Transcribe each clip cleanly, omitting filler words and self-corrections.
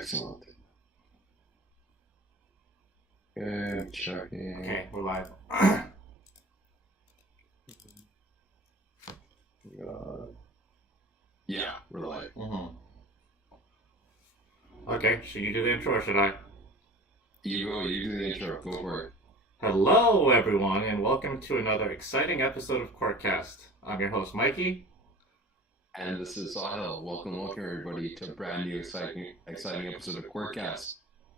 Excellent. Good, checking. Okay, we're live. Yeah, we're live. Okay, should you do the intro or should I? You do the intro. Go for it. Hello, everyone, and welcome to another exciting episode of Courtcast. I'm your host, Mikey. And this is Sahil. Welcome, everybody, to a brand new, exciting episode of Courtcast.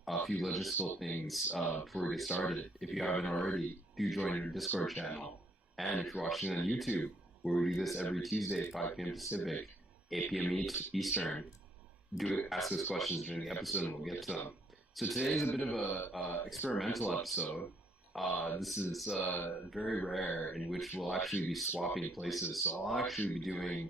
A few logistical things before we get started. If you haven't already, do join our Discord channel. And if you're watching on YouTube, where we do this every Tuesday at 5 p.m. Pacific, 8 p.m. Eastern, ask us questions during the episode and we'll get to them. So today is a bit of a experimental episode. This is very rare, in which we'll actually be swapping places. So I'll actually be doing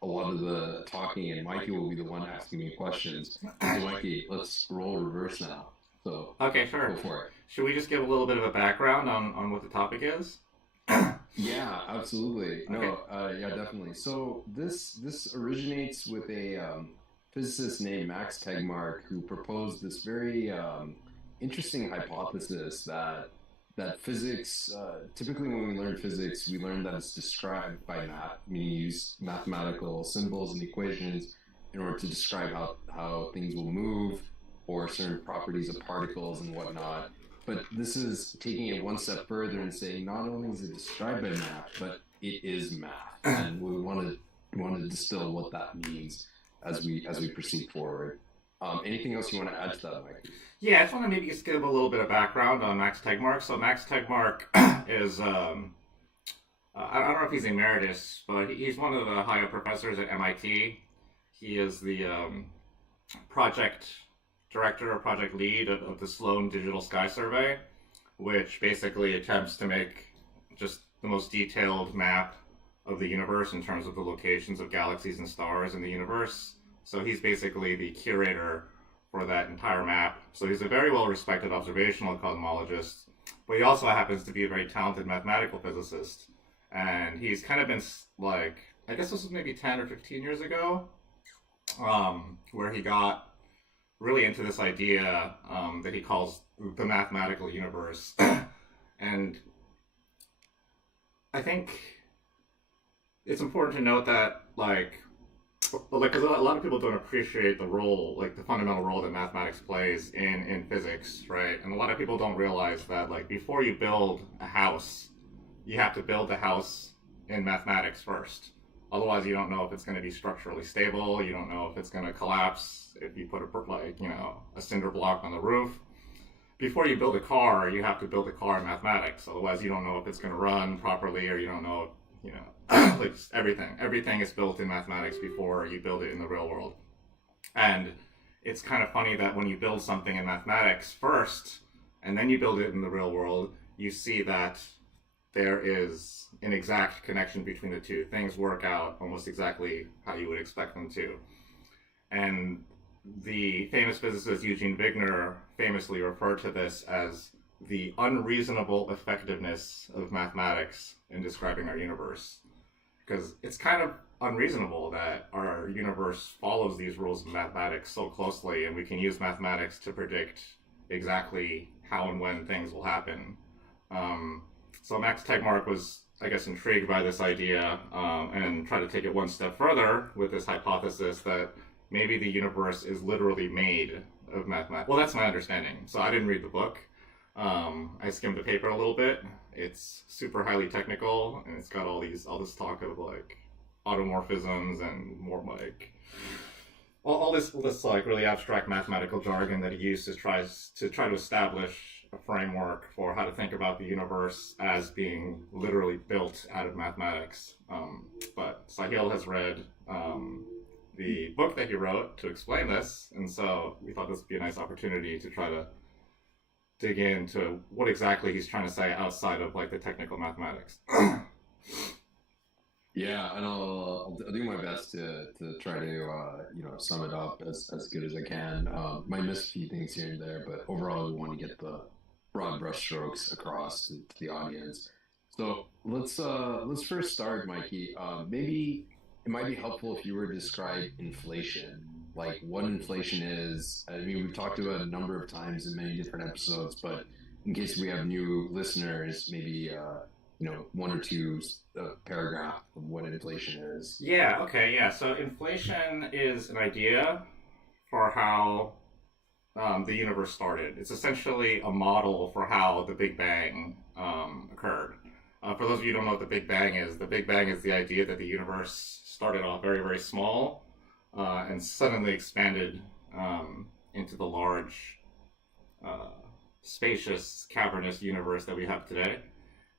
a lot of the talking, and Mikey will be the one asking me questions. So Mikey, let's roll reverse now. So okay, sure. Go for it. Should we just give a little bit of a background on what the topic is? Yeah, absolutely. Okay. No, yeah, definitely. So this originates with a physicist named Max Tegmark, who proposed this very interesting hypothesis that physics, typically when we learn physics, we learn that it's described by math. We use mathematical symbols and equations in order to describe how things will move or certain properties of particles and whatnot. But this is taking it one step further and saying not only is it described by math, but it is math. And we want to distill what that means as we proceed forward. Anything else you want to add to that, Mike? Yeah, I just want to maybe just give a little bit of background on Max Tegmark. So Max Tegmark is, I don't know if he's emeritus, but he's one of the higher professors at MIT. He is the project director or project lead of the Sloan Digital Sky Survey, which basically attempts to make just the most detailed map of the universe in terms of the locations of galaxies and stars in the universe. So he's basically the curator for that entire map. So he's a very well-respected observational cosmologist, but he also happens to be a very talented mathematical physicist. And he's kind of been like, I guess this was maybe 10 or 15 years ago, where he got really into this idea that he calls the mathematical universe. And I think it's important to note that, because a lot of people don't appreciate the role, the fundamental role that mathematics plays in physics, right? And a lot of people don't realize that, before you build a house, you have to build the house in mathematics first. Otherwise, you don't know if it's going to be structurally stable. You don't know if it's going to collapse if you put a cinder block on the roof. Before you build a car, you have to build a car in mathematics. Otherwise, you don't know if it's going to run properly, or you don't know, everything is built in mathematics before you build it in the real world. And it's kind of funny that when you build something in mathematics first, and then you build it in the real world, you see that there is an exact connection between the two. Things work out almost exactly how you would expect them to. And the famous physicist Eugene Wigner famously referred to this as the unreasonable effectiveness of mathematics in describing our universe. Because it's kind of unreasonable that our universe follows these rules of mathematics so closely, and we can use mathematics to predict exactly how and when things will happen. So Max Tegmark was, I guess, intrigued by this idea and tried to take it one step further with this hypothesis that maybe the universe is literally made of mathematics. Well, that's my understanding. So I didn't read the book. I skimmed the paper a little bit. It's super highly technical, and it's got all this talk of automorphisms and more all this really abstract mathematical jargon that he uses to try to establish a framework for how to think about the universe as being literally built out of mathematics. But Sahil has read the book that he wrote to explain this, and so we thought this would be a nice opportunity to try to dig into what exactly he's trying to say outside of the technical mathematics. Yeah, and I'll do my best to try to sum it up as good as I can. Might miss a few things here and there, but overall we want to get the broad brushstrokes across to the audience. So let's first start, Mikey. Maybe it might be helpful if you were to describe inflation like what inflation is. I mean, we've talked about it a number of times in many different episodes, but in case we have new listeners, maybe one or two paragraph of what inflation is. Yeah, okay, yeah. So inflation is an idea for how the universe started. It's essentially a model for how the Big Bang occurred. For those of you who don't know what the Big Bang is, the Big Bang is the idea that the universe started off very, very small and suddenly expanded into the large, uh, spacious, cavernous universe that we have today.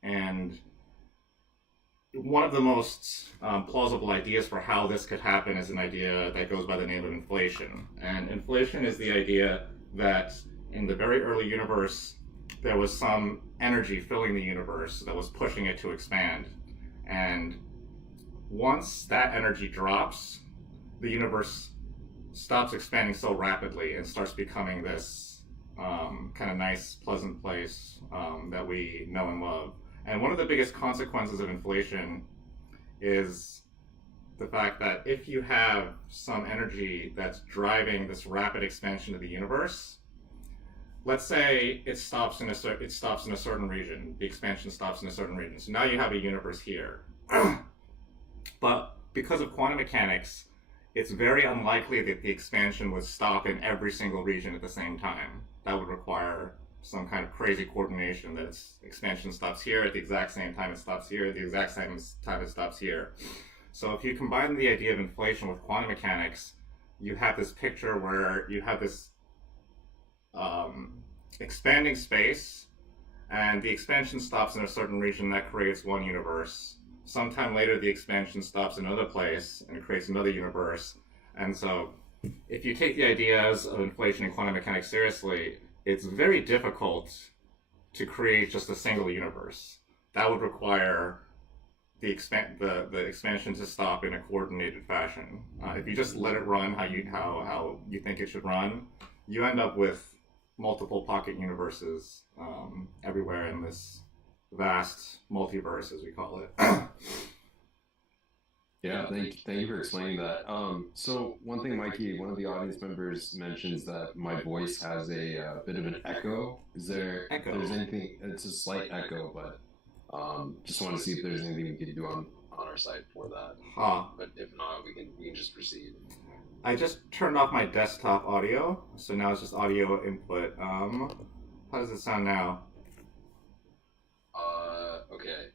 And one of the most plausible ideas for how this could happen is an idea that goes by the name of inflation. And inflation is the idea that in the very early universe, there was some energy filling the universe that was pushing it to expand. And once that energy drops, the universe stops expanding so rapidly and starts becoming this kind of nice, pleasant place that we know and love. And one of the biggest consequences of inflation is the fact that if you have some energy that's driving this rapid expansion of the universe, let's say it stops in a certain region, the expansion stops in a certain region. So now you have a universe here. But because of quantum mechanics, it's very unlikely that the expansion would stop in every single region at the same time. That would require some kind of crazy coordination that its expansion stops here at the exact same time it stops here, at the exact same time it stops here. So if you combine the idea of inflation with quantum mechanics, you have this picture where you have this expanding space, and the expansion stops in a certain region that creates one universe. Sometime later, the expansion stops in another place and it creates another universe. And so, if you take the ideas of inflation and quantum mechanics seriously, it's very difficult to create just a single universe. That would require the expansion to stop in a coordinated fashion. If you just let it run how you think it should run, you end up with multiple pocket universes everywhere in this vast multiverse, as we call it. Yeah, thank you for explaining that. So one thing, Mikey, one of the audience members mentions that my voice has a bit of an echo. If Echo. there's anything? It's a slight echo, but just want to see if there's anything we can do on our side for that. Huh. But if not, we can just proceed. I just turned off my desktop audio, so now it's just audio input. How does it sound now? Okay.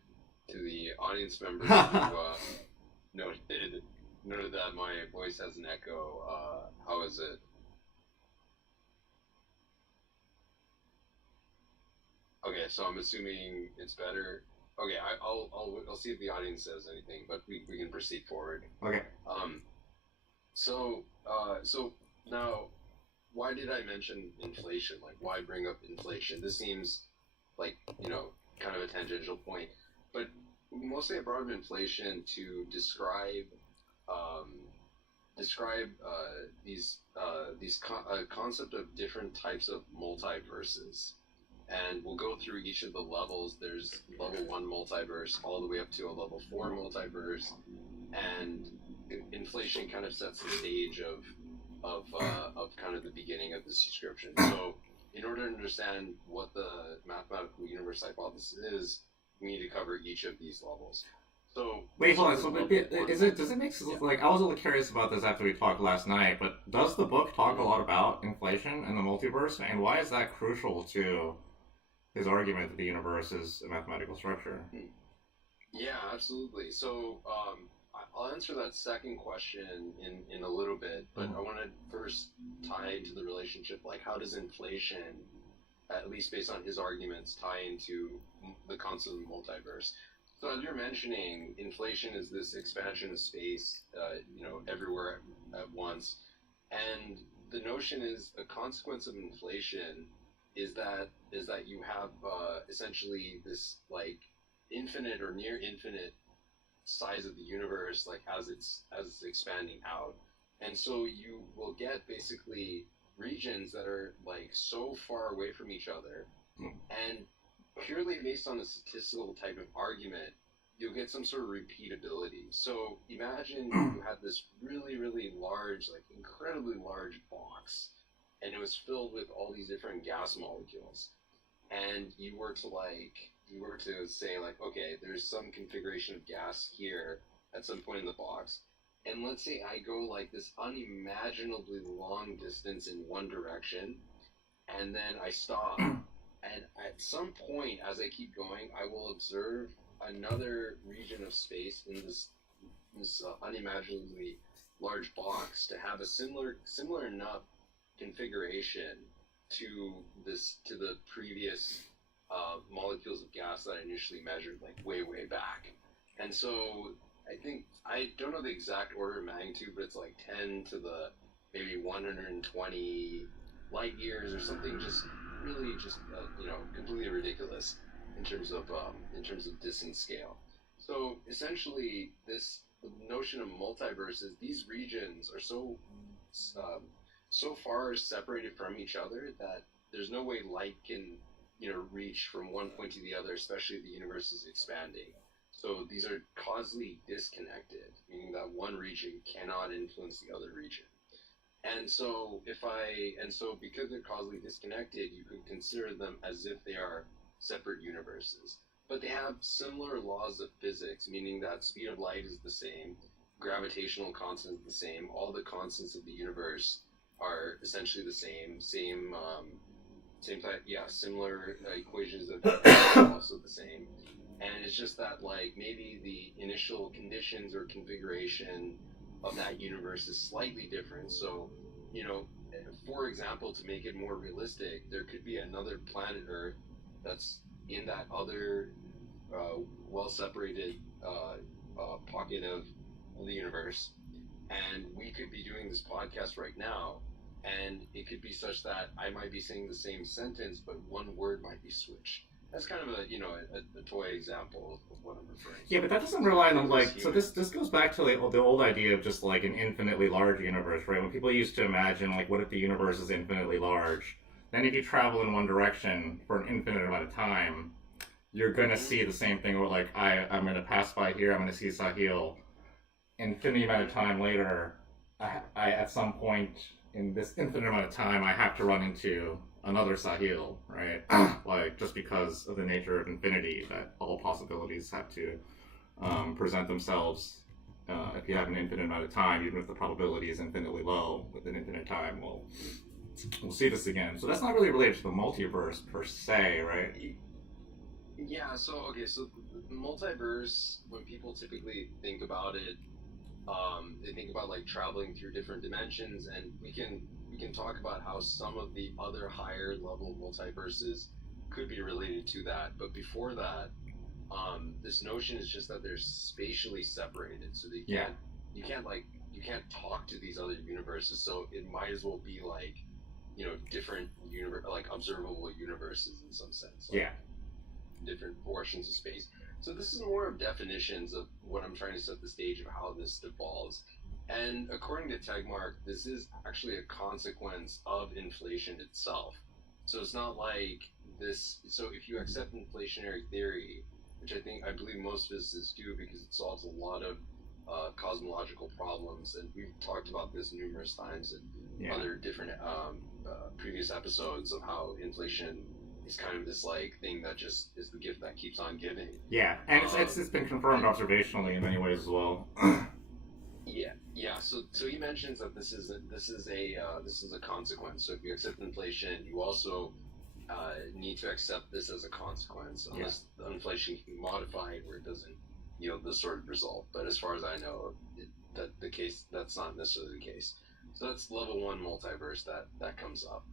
To the audience members who noted that my voice has an echo. How is it? Okay, so I'm assuming it's better. Okay, I'll see if the audience says anything, but we can proceed forward. Okay. So now, why did I mention inflation? Like, why bring up inflation? This seems like, kind of a tangential point, but mostly I brought up inflation to describe concept of different types of multiverses, and we'll go through each of the levels. There's level 1 multiverse all the way up to a level 4 multiverse, and inflation kind of sets the stage of kind of the beginning of this description. So in order to understand what the mathematical universe hypothesis is, we need to cover each of these levels. So wait, hold on. So does it make sense? Yeah. Like, I was a little curious about this after we talked last night, but does the book talk a lot about inflation and the multiverse, and why is that crucial to his argument that the universe is a mathematical structure? Yeah, absolutely. So I'll answer that second question in a little bit, but I want to first tie into the relationship. Like, how does inflation, at least based on his arguments, tie into the concept of multiverse? So as you're mentioning, inflation is this expansion of space, everywhere at once, and the notion is a consequence of inflation is that you have essentially this like infinite or near infinite size of the universe, like as it's expanding out, and so you will get basically regions that are like so far away from each other, and purely based on a statistical type of argument, you'll get some sort of repeatability. So imagine you had this really, really large, like incredibly large box, and it was filled with all these different gas molecules. And you were to say like, okay, there's some configuration of gas here at some point in the box. And let's say I go like this unimaginably long distance in one direction, and then I stop. And at some point, as I keep going, I will observe another region of space in this unimaginably large box to have a similar enough configuration to the previous molecules of gas that I initially measured like way back. And so I don't know the exact order of magnitude, but it's like 10 to the maybe 120 light years or something, just really just completely ridiculous in terms of distance scale. So essentially, this the notion of multiverses, these regions are um, so far separated from each other that there's no way light can reach from one point to the other, especially if the universe is expanding. So these are causally disconnected, meaning that one region cannot influence the other region. And so because they're causally disconnected, you could consider them as if they are separate universes. But they have similar laws of physics, meaning that speed of light is the same, gravitational constant is the same, all the constants of the universe are essentially the same type, yeah, similar equations of are also the same. And it's just that like maybe the initial conditions or configuration of that universe is slightly different. So, you know, for example, to make it more realistic, there could be another planet Earth that's in that other well separated pocket of the universe, and we could be doing this podcast right now, and it could be such that I might be saying the same sentence, but one word might be switched. That's kind of a toy example of what I'm referring to. Yeah, but that doesn't rely on like. So this goes back to like the old idea of just like an infinitely large universe, right? When people used to imagine like, what if the universe is infinitely large? Then if you travel in one direction for an infinite amount of time, you're gonna see the same thing. Where like I'm gonna pass by here, I'm gonna see Sahil. Infinity amount of time later, I at some point in this infinite amount of time, I have to run into another Sahil, right? Like just because of the nature of infinity, that all possibilities have to present themselves. If you have an infinite amount of time, even if the probability is infinitely low with an infinite time, we'll see this again. So that's not really related to the multiverse per se, right? Yeah. So okay. So the multiverse, when people typically think about it, they think about like traveling through different dimensions, and we can talk about how some of the other higher level multiverses could be related to that. But before that, this notion is just that they're spatially separated, so they Yeah. you can't talk to these other universes. So it might as well be like different like observable universes in some sense. Like, Yeah. different portions of space. So this is more of definitions of what I'm trying to set the stage of how this evolves. And according to Tegmark, this is actually a consequence of inflation itself. So it's not like this. So if you accept inflationary theory, which I believe most physicists do because it solves a lot of cosmological problems, and we've talked about this numerous times in other different previous episodes of how inflation is kind of this like thing that just is the gift that keeps on giving. Yeah, and it's been confirmed observationally in many ways as well. Yeah. So he mentions that this is a consequence. So if you accept inflation, you also need to accept this as a consequence, unless the inflation can be modified where it doesn't yield this sort of result. But as far as I know, that's not necessarily the case. So that's level one multiverse that comes up.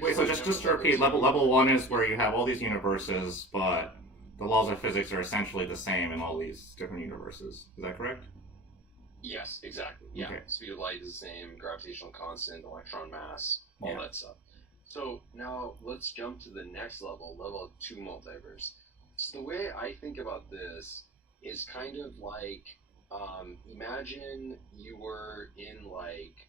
Wait, so just to repeat, level one is where you have all these universes, but the laws of physics are essentially the same in all these different universes. Is that correct? Yes, exactly. Yeah, Okay. Speed of light is the same, gravitational constant, electron mass, all that stuff. So now let's jump to the next level, level 2 multiverse. So the way I think about this is kind of like, imagine you were in like,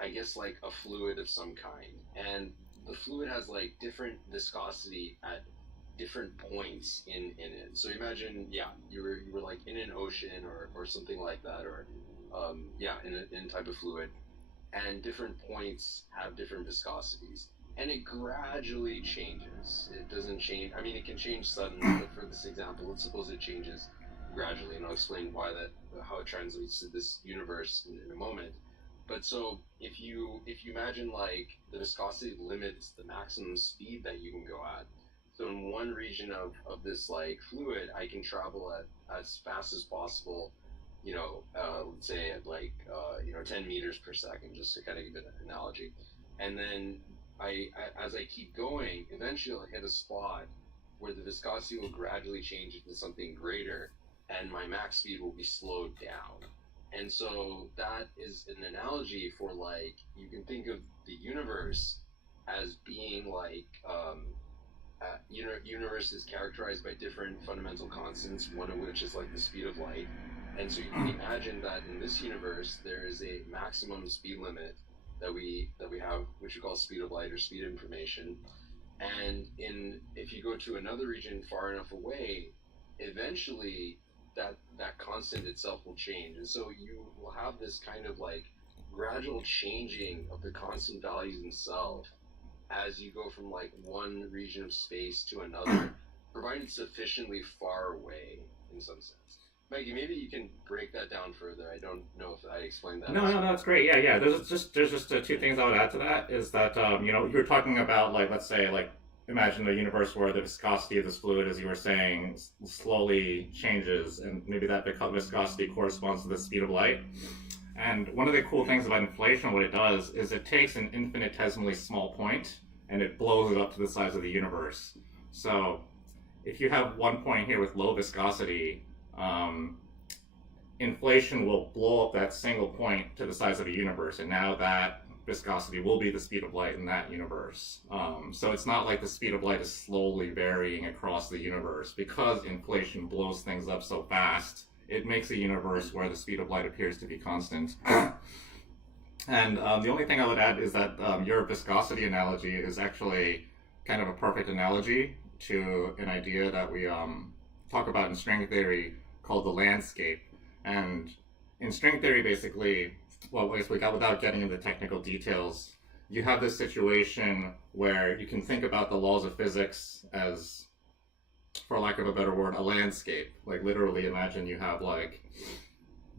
I guess like a fluid of some kind, and the fluid has like different viscosity at different points in it. So imagine, yeah, you were like in an ocean or something like that, or yeah, in a type of fluid, and different points have different viscosities, and it gradually changes. It doesn't change. I mean, it can change suddenly, but for this example, let's suppose it changes gradually, and I'll explain why that, how it translates to this universe in a moment. But so if you imagine like the viscosity limits the maximum speed that you can go at. So in one region of this like fluid, I can travel at as fast as possible, let's say at like 10 meters per second, just to kind of give it an analogy. And then as I keep going, eventually I'll hit a spot where the viscosity will gradually change into something greater, and my max speed will be slowed down. And so that is an analogy for, like, you can think of the universe as being like, universe is characterized by different fundamental constants, one of which is like the speed of light. And so you can imagine that in this universe there is a maximum speed limit that we have, which we call speed of light or speed of information. And in if you go to another region far enough away, eventually that constant itself will change, and so you will have this kind of like gradual changing of the constant values themselves as you go from like one region of space to another, provided sufficiently far away in some sense. Maggie, maybe you can break that down further. I don't know if I explained that No, as no, no, well. it's great. Yeah, yeah. There's just two things I would add to that. Is that you're talking about, like, let's say, like, imagine a universe where the viscosity of this fluid, as you were saying, slowly changes, and maybe that viscosity corresponds to the speed of light. And one of the cool things about inflation, what it does is it takes an infinitesimally small point and it blows it up to the size of the universe. So if you have one point here with low viscosity, inflation will blow up that single point to the size of a universe, and now that viscosity will be the speed of light in that universe. So it's not like the speed of light is slowly varying across the universe. Because inflation blows things up so fast, it makes a universe where the speed of light appears to be constant. And the only thing I would add is that your viscosity analogy is actually kind of a perfect analogy to an idea that we talk about in string theory called the landscape. And in string theory, basically, well, without getting into technical details, you have this situation where you can think about the laws of physics as, for lack of a better word, a landscape. Like, literally imagine you have like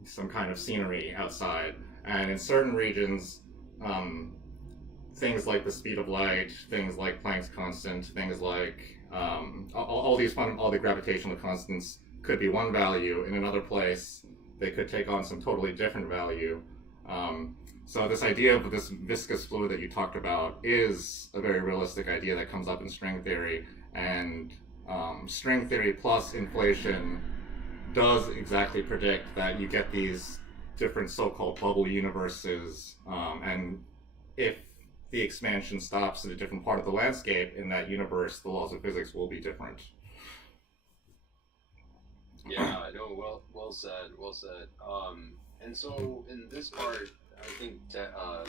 some kind of scenery outside, and in certain regions, things like the speed of light, things like Planck's constant, things like all the gravitational constants could be one value. In another place, they could take on some totally different value. So this idea of this viscous fluid that you talked about is a very realistic idea that comes up in string theory, and string theory plus inflation does exactly predict that you get these different so-called bubble universes, and if the expansion stops at a different part of the landscape in that universe, the laws of physics will be different. Yeah, no, well said, well said. And so in this part, I think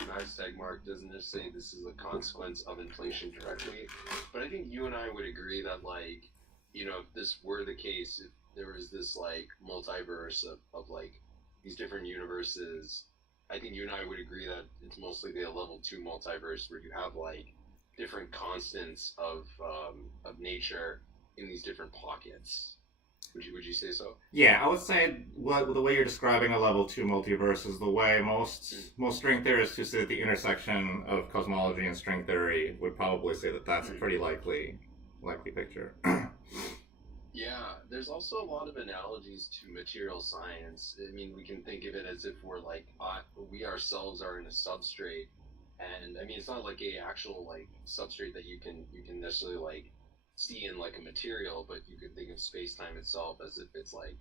Max Tegmark doesn't just say this is a consequence of inflation directly, but I think you and I would agree that, like, if this were the case, if there was this like multiverse of like these different universes, I think you and I would agree that it's mostly the level 2 multiverse where you have like different constants of nature in these different pockets. Would you say so? Yeah, I would say the way you're describing a level 2 multiverse is the way most string theorists who sit at the intersection of cosmology and string theory would probably say that that's a pretty likely picture. Yeah, there's also a lot of analogies to material science. I mean, we can think of it as if we're like we ourselves are in a substrate, and I mean it's not like a actual like substrate that you can necessarily like see in like a material, but you could think of space time itself as if it's like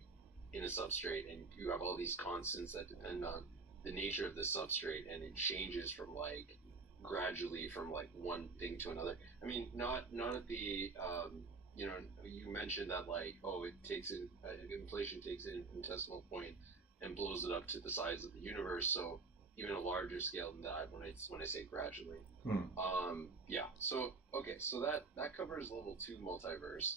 in a substrate, and you have all these constants that depend on the nature of the substrate, and it changes from like gradually from like one thing to another. I mean, not at the you mentioned that like, oh, it takes in inflation takes an infinitesimal point and blows it up to the size of the universe. So even a larger scale than that when I say gradually. Hmm. Yeah. So okay, so that covers level two multiverse.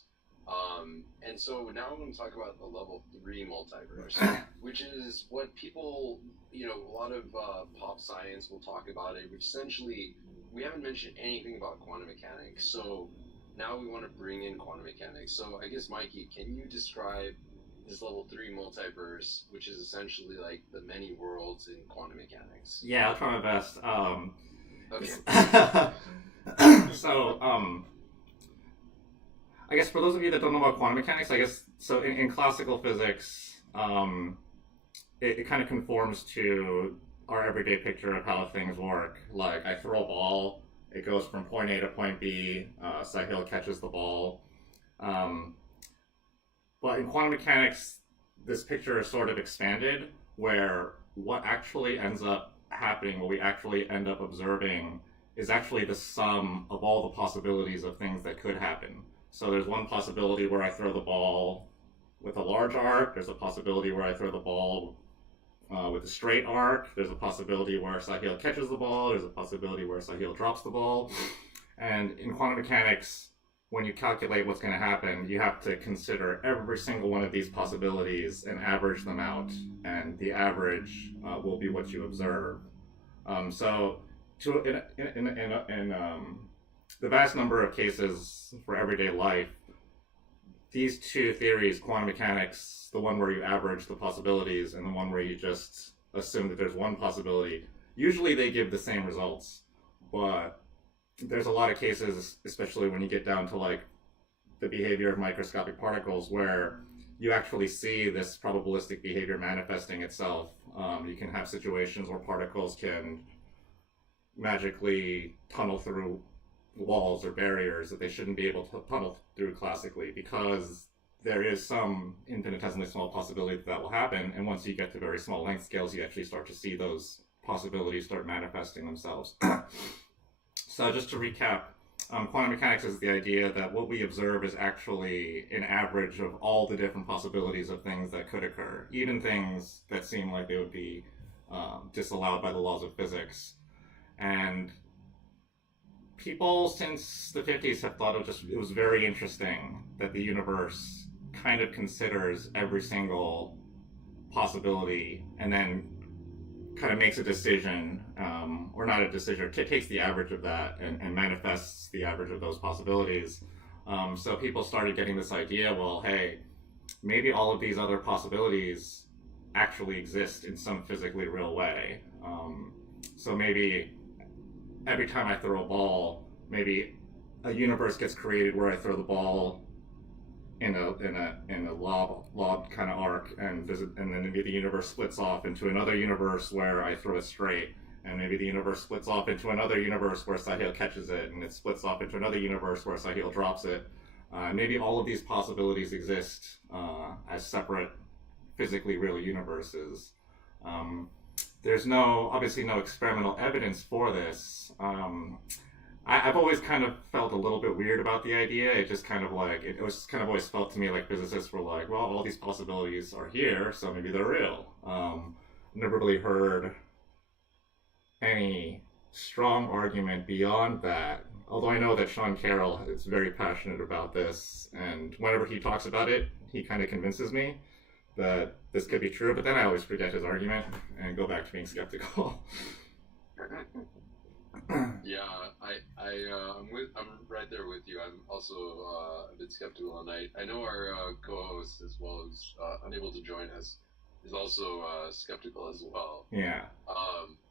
And so now I'm going to talk about the level three multiverse, which is what people, a lot of pop science will talk about it, which essentially we haven't mentioned anything about quantum mechanics. So now we want to bring in quantum mechanics. So I guess, Mikey, can you describe this level three multiverse, which is essentially like the many worlds in quantum mechanics? Yeah, I'll try my best. Okay. So, I guess for those of you that don't know about quantum mechanics, I guess so in classical physics, it kind of conforms to our everyday picture of how things work. Like I throw a ball, it goes from point A to point B. Sahil catches the ball. Um, but in quantum mechanics, this picture is sort of expanded, where what actually ends up happening, what we actually end up observing, is actually the sum of all the possibilities of things that could happen. So there's one possibility where I throw the ball with a large arc. There's a possibility where I throw the ball with a straight arc. There's a possibility where Sahil catches the ball. There's a possibility where Sahil drops the ball. And in quantum mechanics, when you calculate what's going to happen, you have to consider every single one of these possibilities and average them out. And the average will be what you observe. So, in the vast number of cases for everyday life, these two theories, quantum mechanics, the one where you average the possibilities and the one where you just assume that there's one possibility, usually they give the same results. But there's a lot of cases, especially when you get down to like the behavior of microscopic particles, where you actually see this probabilistic behavior manifesting itself. You can have situations where particles can magically tunnel through walls or barriers that they shouldn't be able to tunnel through classically, because there is some infinitesimally small possibility that will happen. And once you get to very small length scales, you actually start to see those possibilities start manifesting themselves. So just to recap, quantum mechanics is the idea that what we observe is actually an average of all the different possibilities of things that could occur, even things that seem like they would be disallowed by the laws of physics. And people since the 50s have thought it was very interesting that the universe kind of considers every single possibility and then kind of makes a decision, or not a decision, takes the average of that and manifests the average of those possibilities. So people started getting this idea, well, hey, maybe all of these other possibilities actually exist in some physically real way. So maybe every time I throw a ball, maybe a universe gets created where I throw the ball in a lob kind of arc, and then maybe the universe splits off into another universe where I throw it straight, and maybe the universe splits off into another universe where Sahil catches it, and it splits off into another universe where Sahil drops it. Maybe all of these possibilities exist as separate physically real universes. There's obviously no experimental evidence for this. I've always kind of felt a little bit weird about the idea. It just kind of like, it was kind of always felt to me like physicists were like, well, all these possibilities are here, so maybe they're real. Never really heard any strong argument beyond that. Although I know that Sean Carroll is very passionate about this, and whenever he talks about it, he kind of convinces me that this could be true, but then I always forget his argument and go back to being skeptical. Yeah, I'm right there with you. I'm also a bit skeptical, and I know our co-host as well, who's unable to join us, is also skeptical as well. Yeah.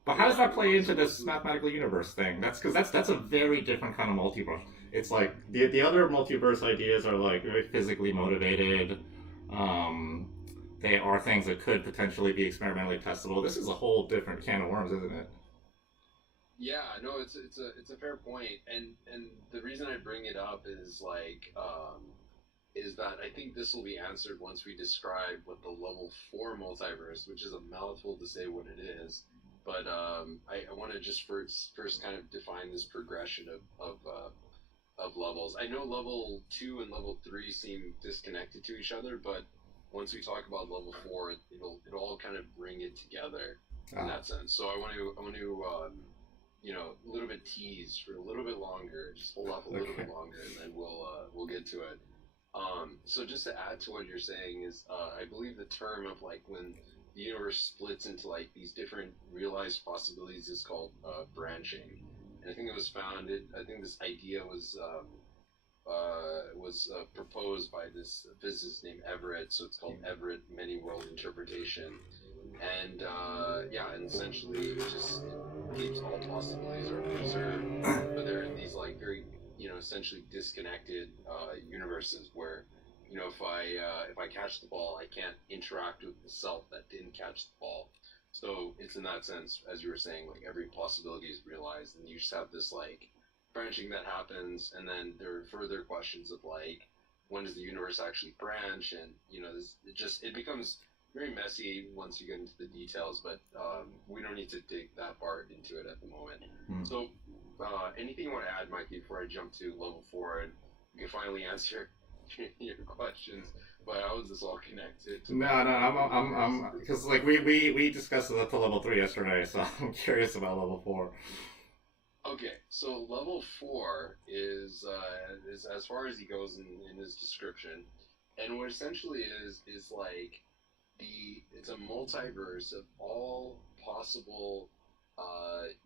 But how Yeah, does that play into this mathematical universe thing? That's a very different kind of multiverse. It's like the other multiverse ideas are like very physically motivated. They are things that could potentially be experimentally testable. This is a whole different can of worms, isn't it? Yeah, no, it's a fair point, and the reason I bring it up is is that I think this will be answered once we describe what the level four multiverse, which is a mouthful to say what it is, but I want to just first kind of define this progression of levels. I know level two and level three seem disconnected to each other, but once we talk about level four, it'll all kind of bring it together. in Ah, that sense. So I want to, a little bit tease for a little bit longer, just hold off a little okay. bit longer, and then we'll get to it. So just to add to what you're saying is, I believe the term of like when the universe splits into like these different realized possibilities is called branching. And I think it was founded. I think this idea was proposed by this physicist named Everett. So it's called Everett Many World Interpretation. And yeah, and essentially it keeps all possibilities are preserved, but there are these like very essentially disconnected universes where if I catch the ball, I can't interact with the self that didn't catch the ball. So it's in that sense, as you were saying, like every possibility is realized, and you just have this like branching that happens, and then there are further questions of like when does the universe actually branch, and it becomes very messy once you get into the details, but we don't need to dig that far into it at the moment. Hmm. So, anything you want to add, Mikey, before I jump to level four and we can finally answer your questions? But how is this all connected to No, like no, the universe? because like we discussed it up to level 3 yesterday, so I'm curious about level 4. Okay, so level four is as far as he goes in his description, and what essentially is like it's a multiverse of all possible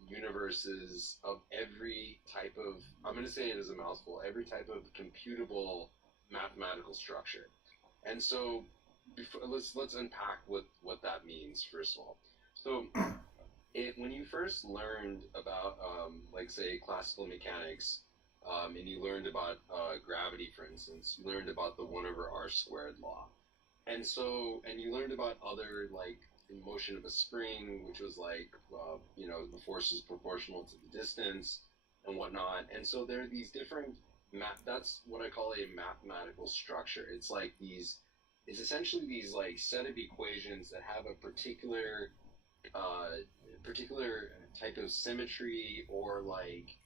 universes of every type of, I'm going to say it as a mouthful, every type of computable mathematical structure. And so let's unpack what that means first of all. So when you first learned about like say classical mechanics, and you learned about gravity, for instance, you learned about the 1/r² law, and you learned about other like the motion of a spring, which was like the force is proportional to the distance and whatnot. And so there are these different that's what I call a mathematical structure. It's essentially these like set of equations that have a uh, particular type of symmetry or like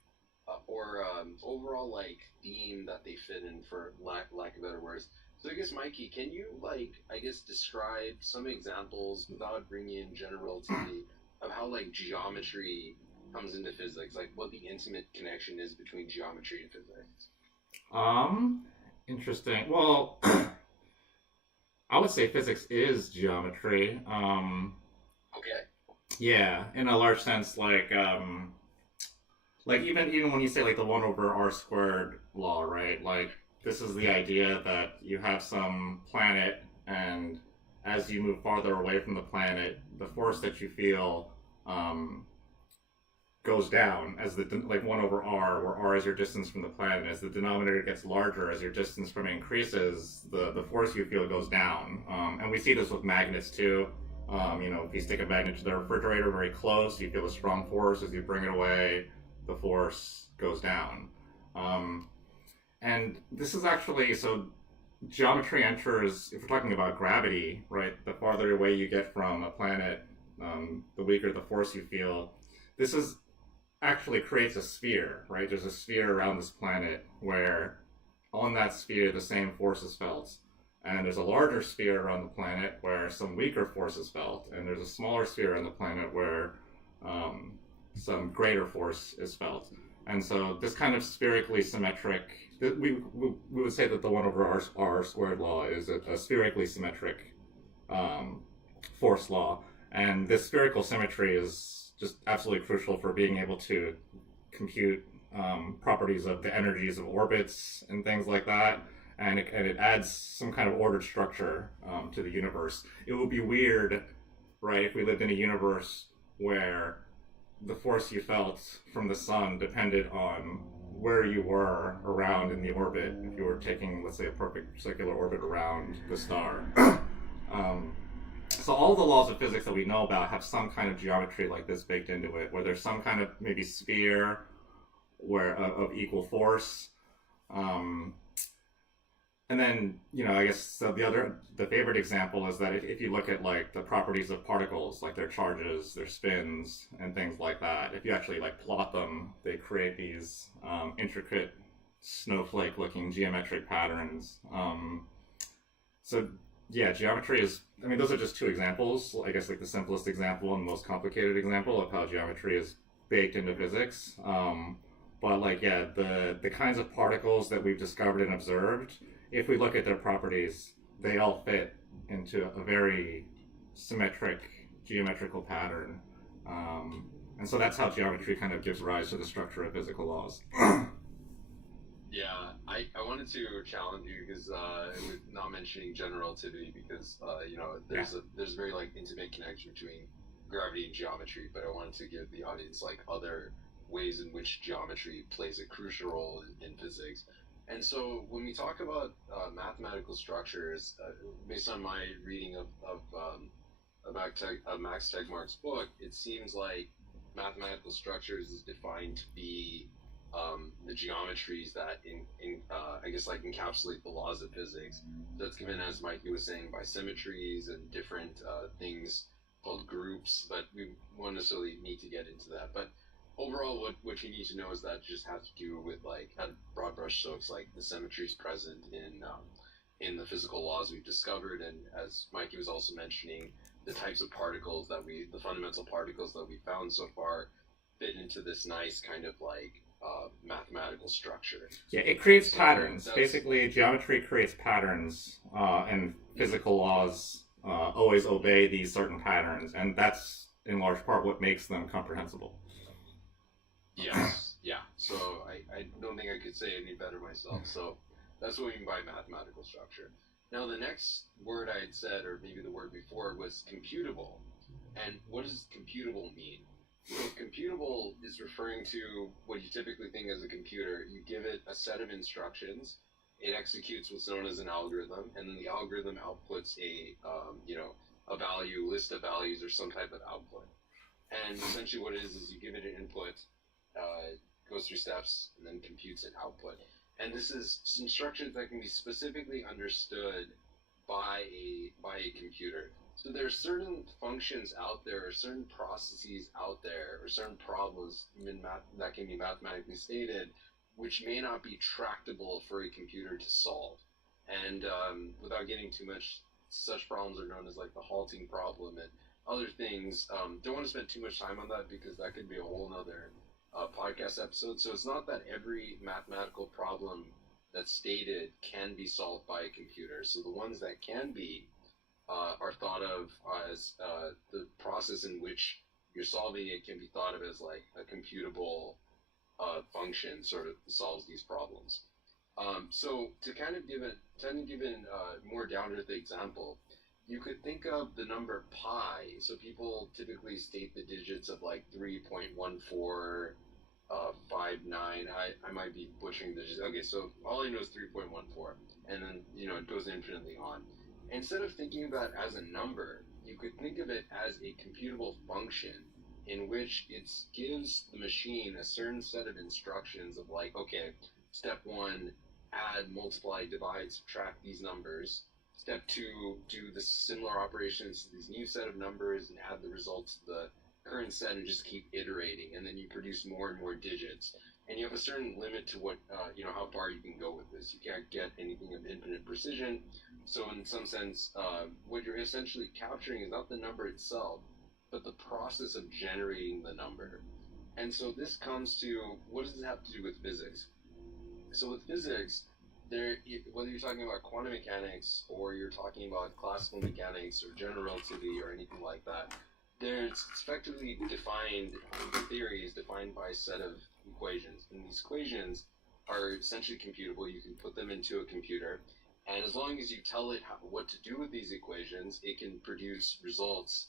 or overall like theme that they fit in, for lack of better words. So I guess Mikey, can you like I guess describe some examples without bringing in general relativity of how like geometry comes into physics, like what the intimate connection is between geometry and physics? Um, Interesting. Well, I would say physics is geometry. Okay. Yeah, in a large sense, like even when you say like the 1/r² law, right? Like this is the idea that you have some planet, and as you move farther away from the planet, the force that you feel um, goes down as the like 1/r, where r is your distance from the planet. As the denominator gets larger, as your distance from it increases, the force you feel goes down. And we see this with magnets too. If you stick a magnet to the refrigerator very close, you feel a strong force. As you bring it away, the force goes down. Um, and this is actually so geometry enters, if we're talking about gravity, right? The farther away you get from a planet, the weaker the force you feel. This is actually creates a sphere, right? There's a sphere around this planet where on that sphere the same force is felt. And there's a larger sphere around the planet where some weaker force is felt. And there's a smaller sphere on the planet where um, some greater force is felt. And so this kind of spherically symmetric, we would say that the 1/r² law is a spherically symmetric um, force law. And this spherical symmetry is just absolutely crucial for being able to compute properties of the energies of orbits and things like that. And it adds some kind of ordered structure to the universe. It would be weird, right, if we lived in a universe where the force you felt from the sun depended on where you were around in the orbit. If you were taking, let's say, a perfect circular orbit around the star. um, so all the laws of physics that we know about have some kind of geometry like this baked into it, where there's some kind of maybe sphere where of equal force. Um, and then, I guess so the favorite example is that if you look at like the properties of particles, like their charges, their spins, and things like that, if you actually like plot them, they create these intricate snowflake-looking geometric patterns. So Yeah, geometry is. I mean, those are just two examples. I guess like the simplest example and the most complicated example of how geometry is baked into physics. But like, yeah, the kinds of particles that we've discovered and observed, if we look at their properties, they all fit into a very symmetric geometrical pattern. And so that's how geometry kind of gives rise to the structure of physical laws. Yeah, I wanted to challenge you because with not mentioning general relativity because Yeah. there's a very like intimate connection between gravity and geometry, but I wanted to give the audience like other ways in which geometry plays a crucial role in physics. And so when we talk about mathematical structures, based on my reading of Max Tegmark's book, it seems like mathematical structures is defined to be the geometries that I guess like encapsulate the laws of physics. That's given, as Mikey was saying, by symmetries and different things called groups, but we won't necessarily need to get into that. But overall, what you need to know is that just has to do with like at broad brush strokes, like the symmetries present in the physical laws we've discovered, and as Mikey was also mentioning, the types of particles the fundamental particles that we found so far fit into this nice kind of like mathematical structure. Yeah, it creates So patterns. that's Basically, geometry creates patterns, and physical laws always obey these certain patterns, and that's in large part what makes them comprehensible. yes, yeah. So I don't think I could say any better myself. So that's what we mean by mathematical structure. Now the next word I had said, or maybe the word before, was computable. And what does computable mean? So computable is referring to what you typically think as a computer. You give it a set of instructions, it executes what's known as an algorithm, and then the algorithm outputs a value, list of values, or some type of output. And essentially, what it is you give it an input, goes through steps, and then computes an output. And this is instructions that can be specifically understood by a computer. So there are certain functions out there, or certain processes out there, or certain problems that can be mathematically stated, which may not be tractable for a computer to solve. And without getting too much, such problems are known as like the halting problem and other things. Don't want to spend too much time on that because that could be a whole nother podcast episode. So it's not that every mathematical problem that's stated can be solved by a computer. So the ones that can be are thought of as the process in which you're solving it can be thought of as like a computable function sort of solves these problems. So to give an more down to earth example, you could think of the number pi. So people typically state the digits of like 3.1459. I might be butchering the digits. Okay, so all I know is 3.14, and then it goes infinitely on. Instead of thinking of that as a number, you could think of it as a computable function in which it gives the machine a certain set of instructions of like, okay, step one, add, multiply, divide, subtract these numbers. Step two, do the similar operations to these new set of numbers and add the results to the current set and just keep iterating. And then you produce more and more digits. And you have a certain limit to what, how far you can go with this. You can't get anything of infinite precision. So in some sense, what you're essentially capturing is not the number itself, but the process of generating the number. And so this comes to, what does this have to do with physics? So with physics, whether you're talking about quantum mechanics or you're talking about classical mechanics or general relativity or anything like that, it's effectively defined, the theory is defined by a set of equations. And these equations are essentially computable. You can put them into a computer. And as long as you tell it what to do with these equations, it can produce results,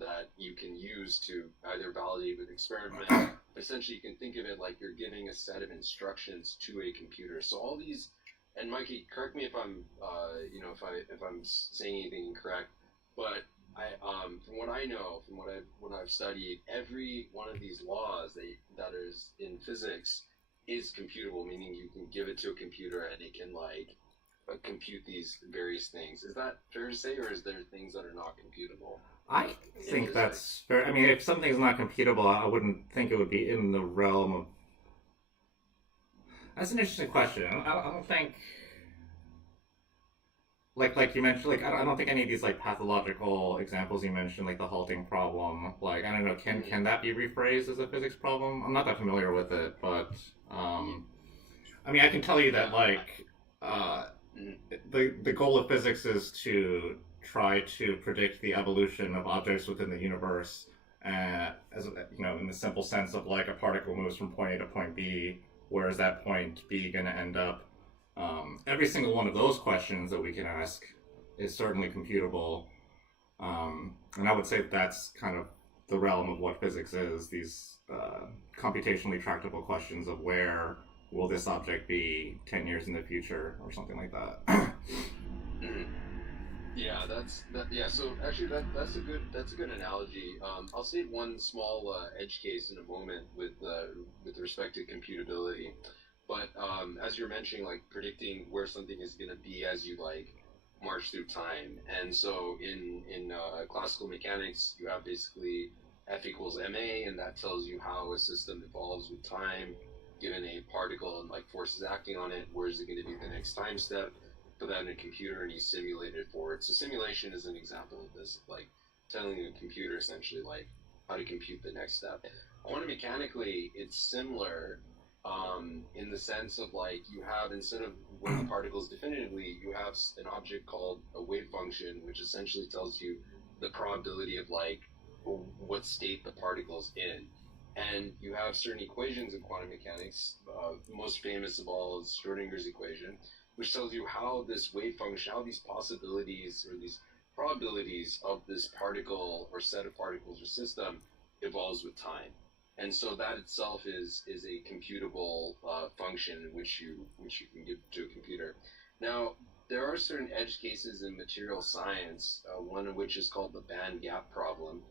that you can use to either validate with experiment. Essentially, you can think of it like you're giving a set of instructions to a computer. So all these, and Mikey, correct me if I'm, if I'm saying anything incorrect, but from what I know, from what I've studied, every one of these laws that is in physics is computable, meaning you can give it to a computer and it can like compute these various things. Is that fair to say, or is there things that are not computable? I think that's fair. I mean, if something's not computable, I wouldn't think it would be in the realm of. That's an interesting question. I don't think. like you mentioned, like I don't think any of these like pathological examples you mentioned, like the halting problem, like I don't know, can that be rephrased as a physics problem? I'm not that familiar with it, but Y- I mean, I can tell you that Yeah. like uh, the goal of physics is to try to predict the evolution of objects within the universe, as you know, in the simple sense of like a particle moves from point A to point B, where is that point B going to end up? Every single one of those questions that we can ask is certainly computable, and I would say that's kind of the realm of what physics is. These computationally tractable questions of where will this object be 10 years in the future or something like that. Mhm. Yeah, that's that. Yeah, so actually, that's a good analogy. I'll state one small edge case in a moment with respect to computability. But as you're mentioning, like predicting where something is going to be as you like march through time, and so in classical mechanics, you have basically F equals ma, and that tells you how a system evolves with time, given a particle and like forces acting on it. Where is it going to be the next time step? Put that in a computer and you simulate it for it. So simulation is an example of this, like telling a computer essentially like how to compute the next step. Quantum mechanically, it's similar in the sense of like you have instead of where the particles definitively, you have an object called a wave function, which essentially tells you the probability of like what state the particle's in. And you have certain equations in quantum mechanics. Most famous of all is Schrodinger's equation, which tells you how this wave function, how these possibilities or these probabilities of this particle or set of particles or system evolves with time. And so that itself is a computable function which you can give to a computer. Now there are certain edge cases in material science, one of which is called the band gap problem.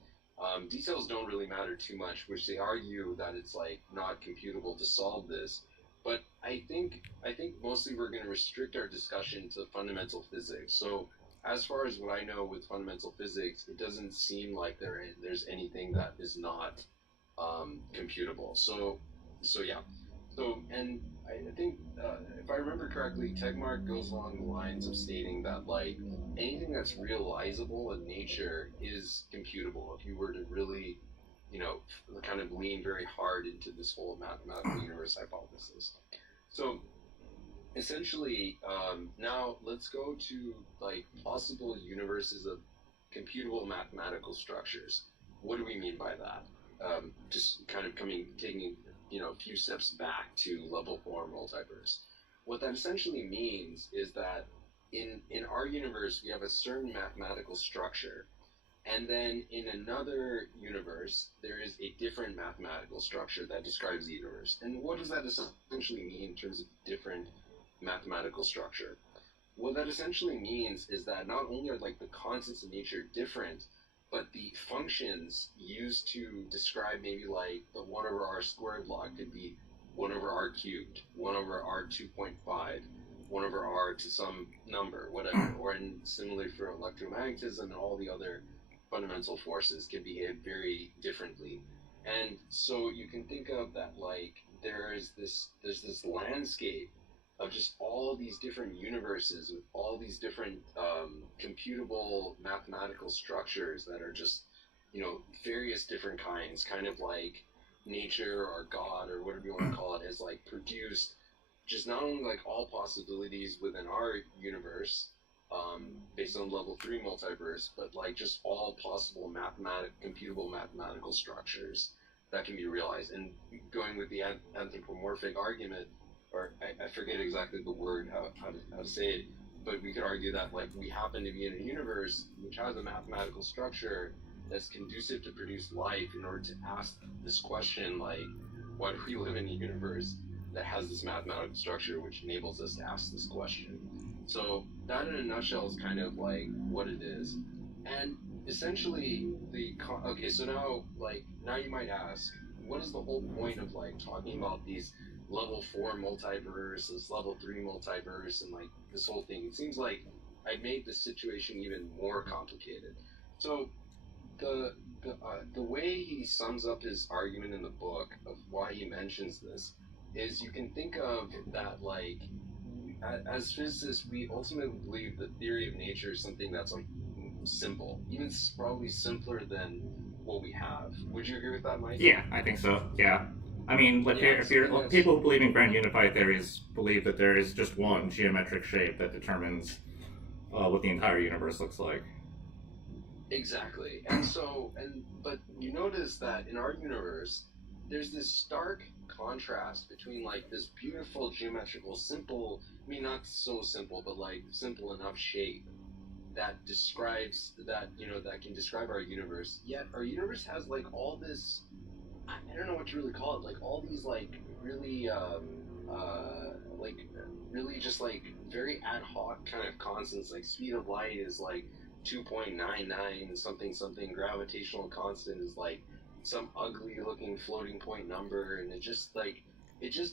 Details don't really matter too much, which they argue that it's like not computable to solve this. But I think mostly we're going to restrict our discussion to fundamental physics. So as far as what I know with fundamental physics, it doesn't seem like there's anything that is not computable. So yeah. So and I think if I remember correctly, Tegmark goes along the lines of stating that like anything that's realizable in nature is computable. If you were to really, kind of lean very hard into this whole mathematical universe hypothesis. So essentially, now let's go to like possible universes of computable mathematical structures. What do we mean by that? Just kind of taking a few steps back to level four multiverse. What that essentially means is that in our universe we have a certain mathematical structure, and then in another universe, there is a different mathematical structure that describes the universe. And what does that essentially mean in terms of different mathematical structure? What that essentially means is that not only are like the constants of nature different, but the functions used to describe maybe like the 1 over r squared law could be 1 over r cubed, 1 over r 2.5, 1 over r to some number, whatever. Or in similarly for electromagnetism and all the other fundamental forces can behave very differently. And so you can think of that like there's this landscape of just all these different universes with all these different computable mathematical structures that are just various different kinds, kind of like nature or God or whatever you want to call it, has like produced just not only like all possibilities within our universe, based on level three multiverse, but like just all possible computable mathematical structures that can be realized. And going with the anthropomorphic argument, or I forget exactly the word how to say it, but we could argue that like we happen to be in a universe which has a mathematical structure that's conducive to produce life in order to ask this question like why do we live in a universe that has this mathematical structure which enables us to ask this question. So that in a nutshell is kind of like what it is. And essentially okay, so now you might ask, what is the whole point of like talking about these level four multiverse, this level three multiverse, and like this whole thing? It seems like I made the situation even more complicated. So the way he sums up his argument in the book of why he mentions this is you can think of that like as physicists, we ultimately believe the theory of nature is something that's like simple, even probably simpler than what we have. Would you agree with that, Mikey? Yeah, I think so. Yeah. I mean, Yeah, if something you're that's people who believe in grand unified theories believe that there is just one geometric shape that determines what the entire universe looks like. exactly. And so, but you notice that in our universe, there's this stark contrast between like this beautiful geometrical, simple, I mean, not so simple, but like simple enough shape that describes that, that can describe our universe. Yet our universe has like all this, I don't know what to really call it, like all these like really like really just like very ad hoc kind of constants. Like speed of light is like 2.99 something something, gravitational constant is like some ugly looking floating point number, and it just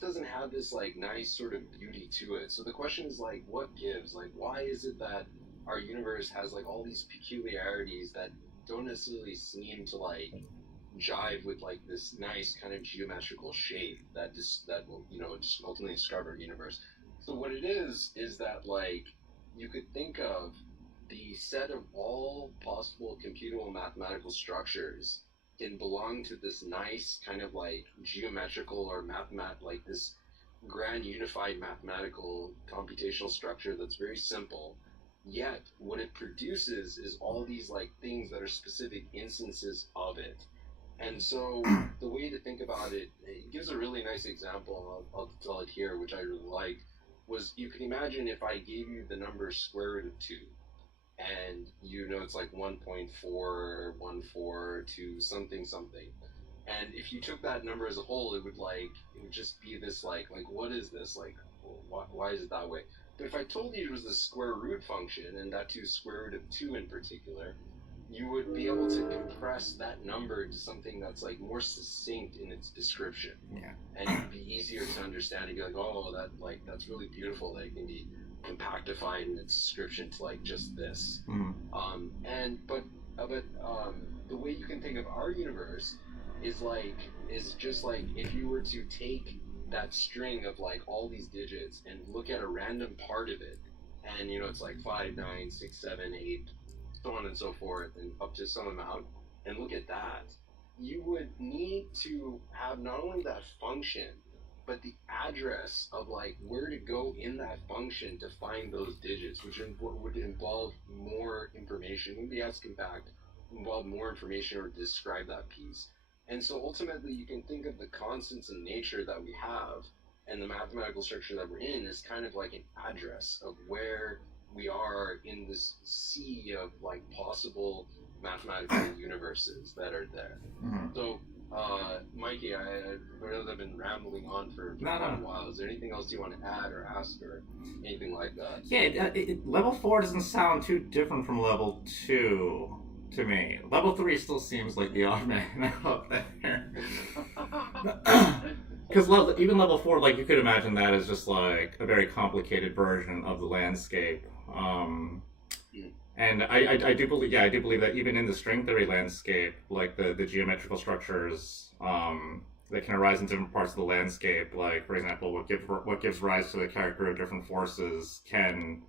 doesn't have this like nice sort of beauty to it. So the question is like, what gives? Like, why is it that our universe has like all these peculiarities that don't necessarily seem to like jive with like this nice kind of geometrical shape that will just ultimately describe our universe. So what it is that like you could think of the set of all possible computable mathematical structures can belong to this nice kind of like geometrical or like this grand unified mathematical computational structure that's very simple. Yet what it produces is all these like things that are specific instances of it. And so the way to think about it, it gives a really nice example. I'll tell it here, which I really like. Was you can imagine if I gave you the number square root of 2, and it's like 1.414 something something. And if you took that number as a whole, it would just be this like what is this? Like, why is it that way? But if I told you it was the square root function, and that 2 square root of 2 in particular, you would be able to compress that number to something that's like more succinct in its description, Yeah. and it'd be easier to understand and be like, oh, that's really beautiful that it can be compactified in its description to like just this. Mm. And but the way you can think of our universe is just like if you were to take that string of like all these digits and look at a random part of it, and it's like 5, 9, 6, 7, 8, so on and so forth, and up to some amount, and look at that, you would need to have not only that function, but the address of like where to go in that function to find those digits, which would involve more information. Would be as compact, involve more information or describe that piece. And so ultimately, you can think of the constants in nature that we have and the mathematical structure that we're in as kind of like an address of where we are in this sea of like possible mathematical universes that are there. Mm. So, Mikey, I realize I've been rambling on for No, quite no. a while. Is there anything else you want to add or ask or anything like that? Yeah, level 4 doesn't sound too different from level 2 to me. Level 3 still seems like the odd man out there. Because even level 4, like, you could imagine that as just like a very complicated version of the landscape. And I do believe, yeah, I do believe that even in the string theory landscape, like the geometrical structures that can arise in different parts of the landscape, like for example, what gives rise to the character of different forces can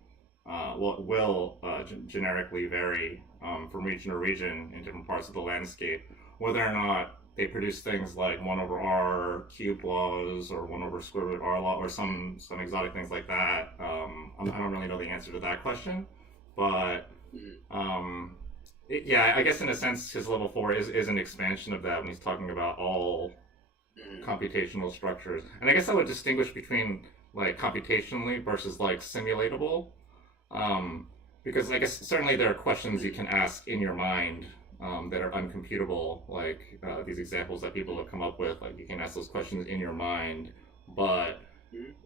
will generically vary from region to region in different parts of the landscape, whether or not they produce things like 1 over r cubed laws or 1 over square root r law or some exotic things like that. I don't really know the answer to that question, but yeah, I guess in a sense his level 4 is an expansion of that when he's talking about all computational structures. And I guess I would distinguish between like computationally versus like simulatable, because I guess certainly there are questions you can ask in your mind that are uncomputable, like these examples that people have come up with. Like you can ask those questions in your mind, but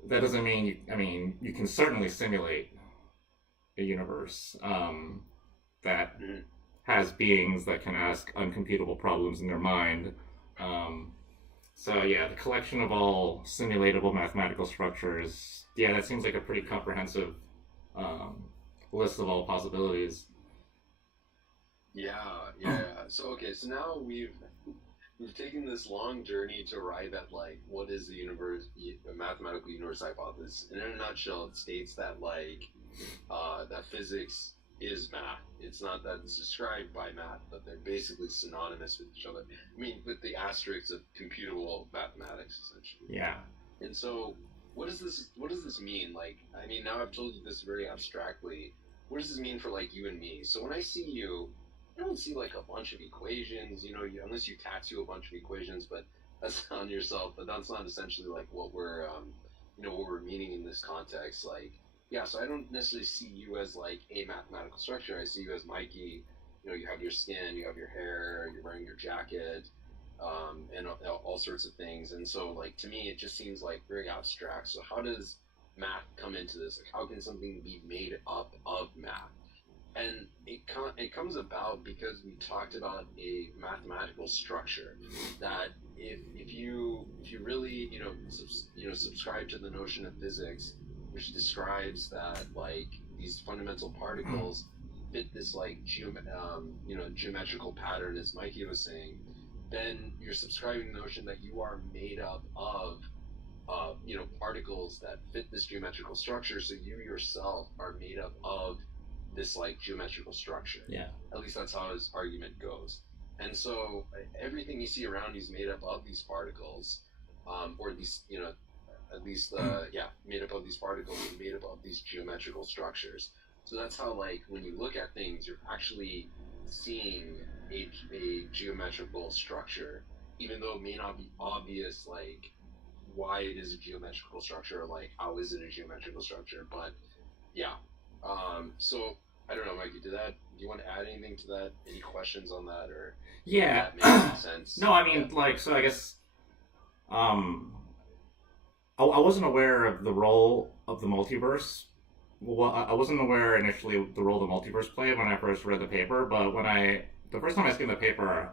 that doesn't mean you can certainly simulate a universe that has beings that can ask uncomputable problems in their mind. So yeah, the collection of all simulatable mathematical structures, yeah, that seems like a pretty comprehensive list of all possibilities. Yeah. So okay, so now we've taken this long journey to arrive at like what is the universe, a mathematical universe hypothesis. And in a nutshell, it states that like that physics is math. It's not that it's described by math, but they're basically synonymous with each other. I mean, with the asterisks of computable mathematics, essentially. Yeah. And so, what does this mean? Like, I mean, now I've told you this very abstractly. What does this mean for like you and me? So when I see you, I don't see like a bunch of equations. You know, unless you tattoo a bunch of equations, but that's on yourself. But that's not essentially like what we're, what we're meaning in this context. Like, yeah. So I don't necessarily see you as like a mathematical structure. I see you as Mikey. You know, you have your skin, you have your hair, you're wearing your jacket, and all sorts of things. And so, like, to me, it just seems like very abstract. So, how does math come into this? Like, how can something be made up of math? And it comes about because we talked about a mathematical structure that if you really subscribe to the notion of physics, which describes that like these fundamental particles fit this like geometrical pattern, as Mikey was saying, then you're subscribing to the notion that you are made up of particles that fit this geometrical structure. So you yourself are made up of this like geometrical structure. Yeah. At least that's how his argument goes. And so everything you see around you is made up of these particles, or these, at least, made up of these particles and made up of these geometrical structures. So that's how, like, when you look at things, you're actually seeing a geometrical structure, even though it may not be obvious, like, why it is a geometrical structure, or, like, how is it a geometrical structure. But, yeah. So, I don't know, Mikey, do you want to add anything to that? Any questions on that, or yeah, does that make sense? No, I mean, so I guess, I wasn't aware of the role of the multiverse. Well, I wasn't aware initially the role the multiverse played when I first read the paper, but the first time I skimmed the paper,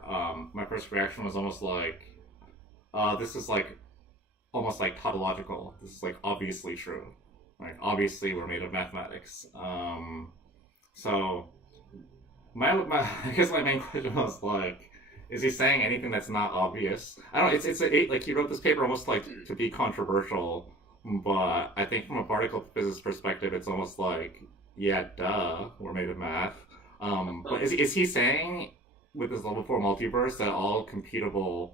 my first reaction was almost like, this is like, almost like tautological. This is like obviously true. Like, obviously we're made of mathematics. So, I guess my main question was like, is he saying anything that's not obvious? I don't. Like he wrote this paper almost like to be controversial, but I think from a particle physics perspective, it's almost like, yeah, duh, we're made of math. But is he saying with this level 4 multiverse that all computable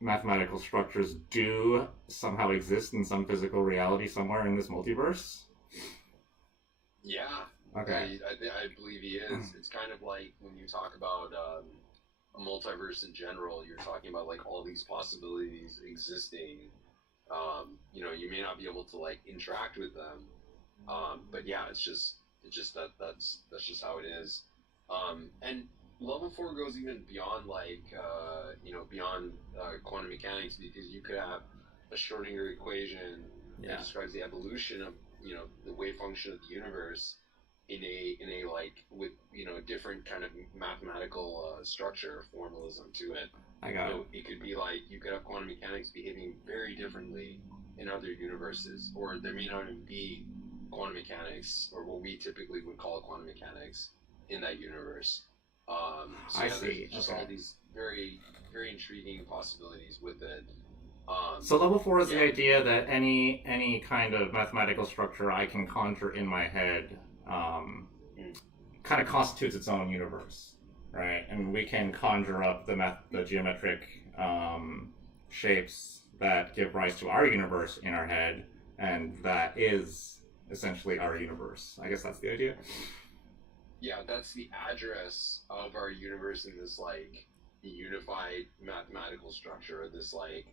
mathematical structures do somehow exist in some physical reality somewhere in this multiverse? Yeah. Okay. I believe he is. It's kind of like when you talk about a multiverse in general, you're talking about like all these possibilities existing. You may not be able to like interact with them, but yeah, it's just that's just how it is. And level 4 goes even beyond like beyond quantum mechanics, because you could have a Schrodinger equation that describes the evolution of the wave function of the universe in a like with a different kind of mathematical structure, formalism to it. I got it. It could be like you could have quantum mechanics behaving very differently in other universes, or there may not even be quantum mechanics, or what we typically would call quantum mechanics, in that universe. I see. Just all these very, very intriguing possibilities with it. So level 4 is the idea that any kind of mathematical structure I can conjure in my head kind of constitutes its own universe, right? And we can conjure up the geometric shapes that give rise to our universe in our head, and that is essentially our universe. I guess that's the idea. Yeah, that's the address of our universe in this like unified mathematical structure, this like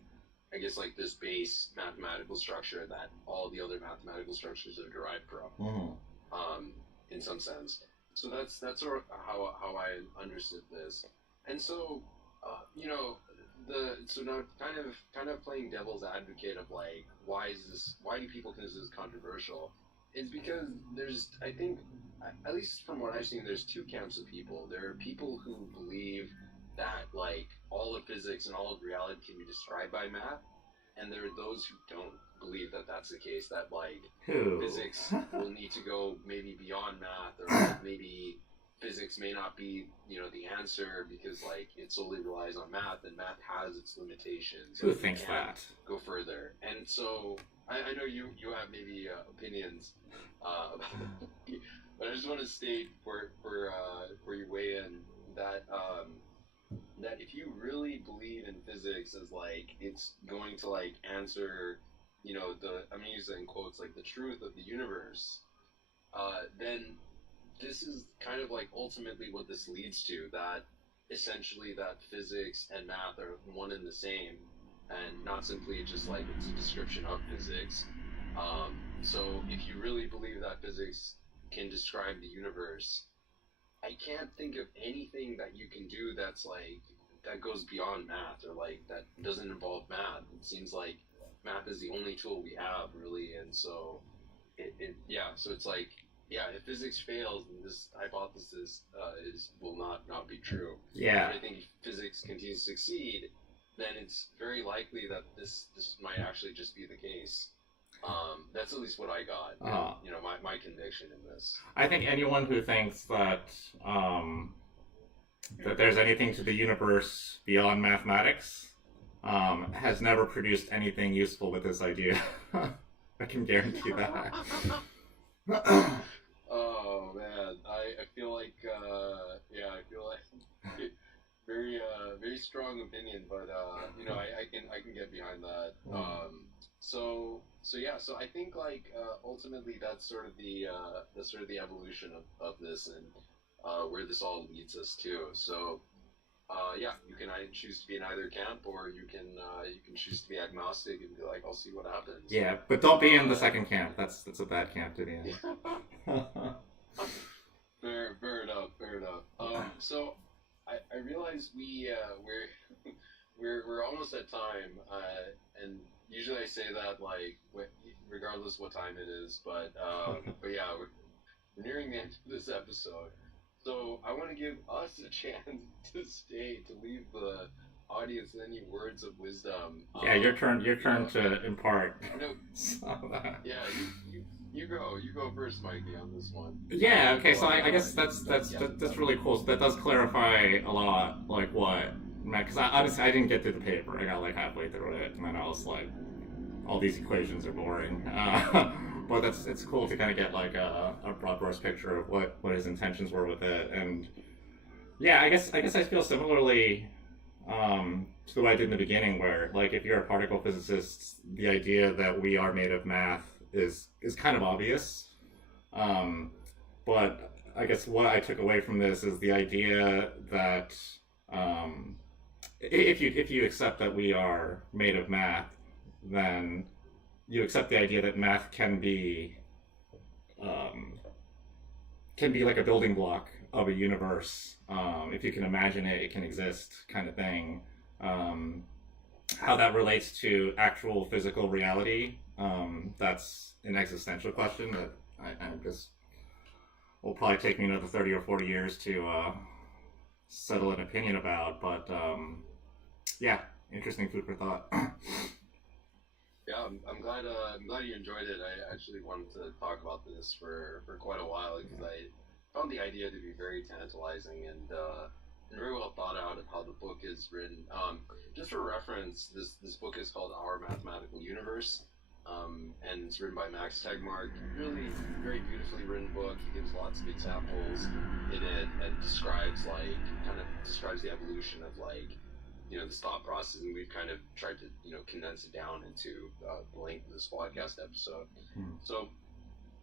I guess like this base mathematical structure that all the other mathematical structures are derived from, in some sense. So that's sort of how I understood this. And so, so now kind of playing devil's advocate of like why do people consider this controversial? Is because I think, at least from what I've seen, there's two camps of people. There are people who believe that like all of physics and all of reality can be described by math, and there are those who don't believe that that's the case. That like physics will need to go maybe beyond math, or like maybe physics may not be, the answer because like it solely relies on math, and math has its limitations Who and you thinks can't that? go further. And so I know you have maybe opinions about it, but I just want to state for you weigh in that that if you really believe in physics as like it's going to like answer, the I'm gonna use it in quotes, like the truth of the universe, then this is kind of like ultimately what this leads to, that essentially that physics and math are one and the same, and not simply just like it's a description of physics. So if you really believe that physics can describe the universe, I can't think of anything that you can do that's like that goes beyond math, or like that doesn't involve math. It seems like math is the only tool we have really, and so yeah, so it's like, yeah, if physics fails, then this hypothesis is will not be true. Yeah. But I think if physics continues to succeed, then it's very likely that this might actually just be the case. That's at least what I got. My conviction in this. I think anyone who thinks that there's anything to the universe beyond mathematics has never produced anything useful with this idea. I can guarantee that. Oh man, I feel like yeah, I feel like very strong opinion, but I can get behind that. So yeah, so I think like ultimately that's sort of the evolution of this, and where this all leads us to. So yeah, you can either choose to be in either camp, or you can choose to be agnostic and be like, I'll see what happens. Yeah, but don't be in the second camp. That's a bad camp to be in. Fair enough. Fair enough. So I realize we're almost at time, and usually I say that like regardless what time it is, but yeah, we're nearing the end of this episode. So I want to give us a chance to leave the audience any words of wisdom. Yeah, your turn. Your turn to impart. No, yeah, you go first, Mikey, on this one. Yeah. Okay. So I guess that's really cool. So that does clarify a lot, like what, because honestly I didn't get through the paper. I got like halfway through it, and then I was like, all these equations are boring. But it's cool to kind of get like a broad brush picture of what his intentions were with it. And yeah, I guess I feel similarly to what I did in the beginning, where like if you're a particle physicist, the idea that we are made of math is kind of obvious. But I guess what I took away from this is the idea that if you accept that we are made of math, then you accept the idea that math can be like a building block of a universe. If you can imagine it, it can exist, kind of thing. How that relates to actual physical reality, that's an existential question that I guess will probably take me another 30 or 40 years to settle an opinion about. But yeah, interesting food for thought. Yeah, I'm glad you enjoyed it. I actually wanted to talk about this for quite a while, because I found the idea to be very tantalizing, and very well thought out of how the book is written. Just for reference, this book is called Our Mathematical Universe, and it's written by Max Tegmark. Really very beautifully written book. He gives lots of examples in it, and describes the evolution of like, this thought process, and we've kind of tried to, condense it down into the length of this podcast episode. So,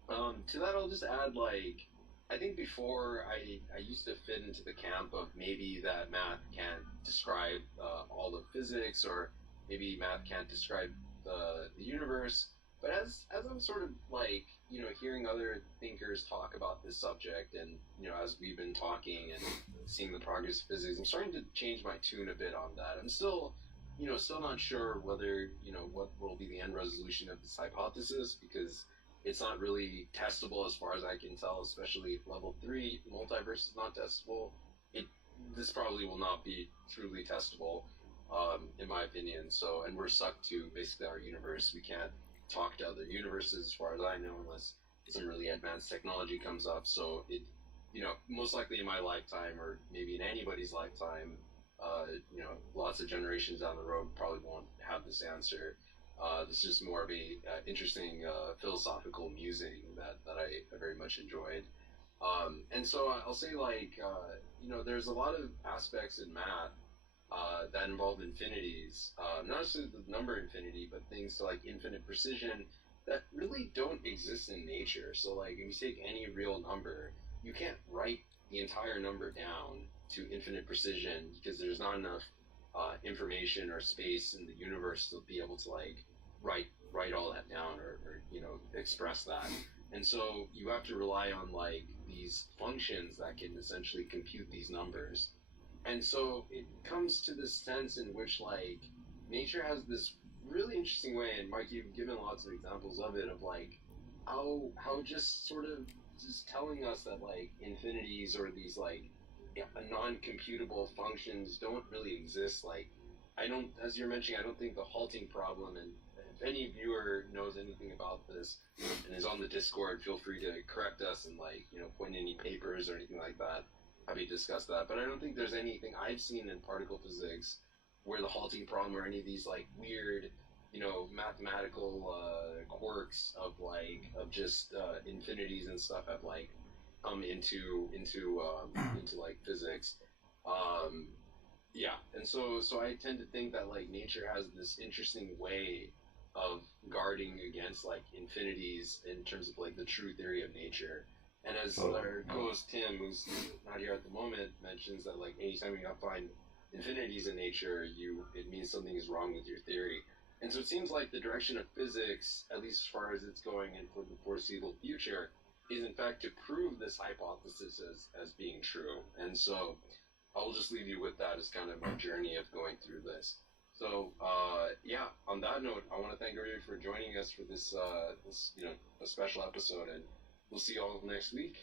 to that, I'll just add, like, I think before I used to fit into the camp of maybe that math can't describe all of physics, or maybe math can't describe the universe. But as I'm sort of like, hearing other thinkers talk about this subject, and, as we've been talking and seeing the progress of physics, I'm starting to change my tune a bit on that. I'm still, still not sure whether, what will be the end resolution of this hypothesis, because it's not really testable as far as I can tell, especially if level 3 multiverse is not testable. This probably will not be truly testable, in my opinion. So, and we're stuck to basically our universe. We can't talk to other universes, as far as I know, unless some really advanced technology comes up. So most likely in my lifetime, or maybe in anybody's lifetime, lots of generations down the road probably won't have this answer. This is more of a interesting philosophical musing that I very much enjoyed. And so I'll say, like, there's a lot of aspects in math that involve infinities, not necessarily the number infinity, but things to like infinite precision that really don't exist in nature. So, like, if you take any real number, you can't write the entire number down to infinite precision because there's not enough information or space in the universe to be able to like write all that down, or express that. And so you have to rely on like these functions that can essentially compute these numbers. And so it comes to this sense in which like nature has this really interesting way, and Mike, you've given lots of examples of it, of like how just sort of just telling us that like infinities or these like non-computable functions don't really exist. Like, I don't, as you're mentioning, I don't think the halting problem, and if any viewer knows anything about this and is on the Discord, feel free to correct us and like point any papers or anything like that. Happy to discuss that. But I don't think there's anything I've seen in particle physics where the halting problem or any of these like weird, mathematical quirks of like of just infinities and stuff have like come into like physics. Um, yeah, and so I tend to think that like nature has this interesting way of guarding against like infinities in terms of like the true theory of nature. And as our co-host Tim, who's not here at the moment, mentions that like anytime you find infinities in nature, it means something is wrong with your theory. And so it seems like the direction of physics, at least as far as it's going and for the foreseeable future, is in fact to prove this hypothesis as being true. And so I'll just leave you with that as kind of my journey of going through this. So yeah, on that note, I want to thank everybody for joining us for this a special episode, and we'll see you all next week.